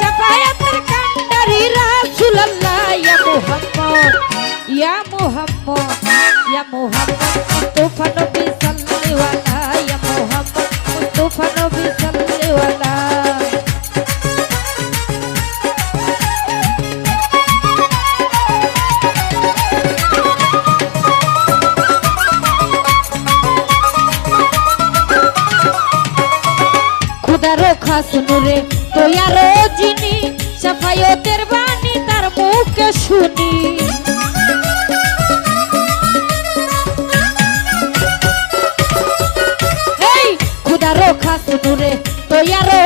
शफायत कंदरी रसूल अल्लाह या मोहम्मद या मोहम्मद या मोहम्मद मुस्तफ़ा नबी सल्लल्लाहु अलैहि या मोहम्मद मुस्तफ़ा नबी सल्लल्लाहु अलैहि खुदा रोखा सुनो रे। তোয়ারো যিনি সাফায়তের বাণী তার মুখে শুনি। এই খুদারো খাসনুরে তোয়ারো যিনি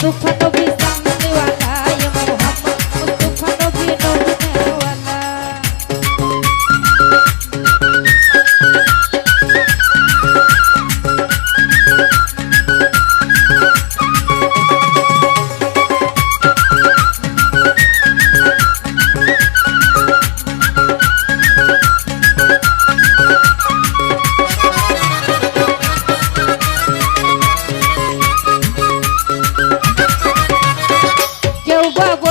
আমার কাবার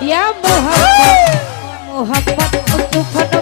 মুহাম্মদ ইয়া মুহাম্মদ মুস্তাফা